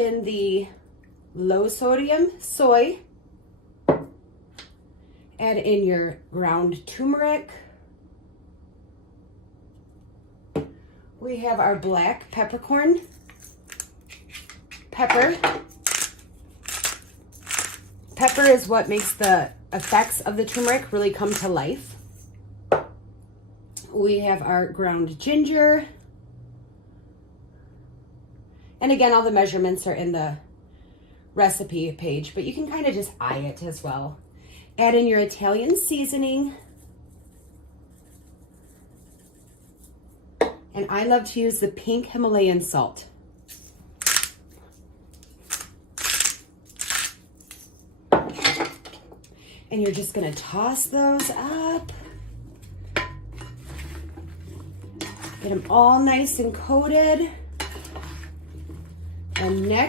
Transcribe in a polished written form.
in the low sodium soy. Add in your ground turmeric. We have our black peppercorn pepper. Pepper is what makes the effects of the turmeric really come to life. We have our ground ginger. And again, all the measurements are in the recipe page, but you can kind of just eye it as well. Add in your Italian seasoning. And I love to use the pink Himalayan salt. And you're just gonna toss those up. Get them all nice and coated. And next,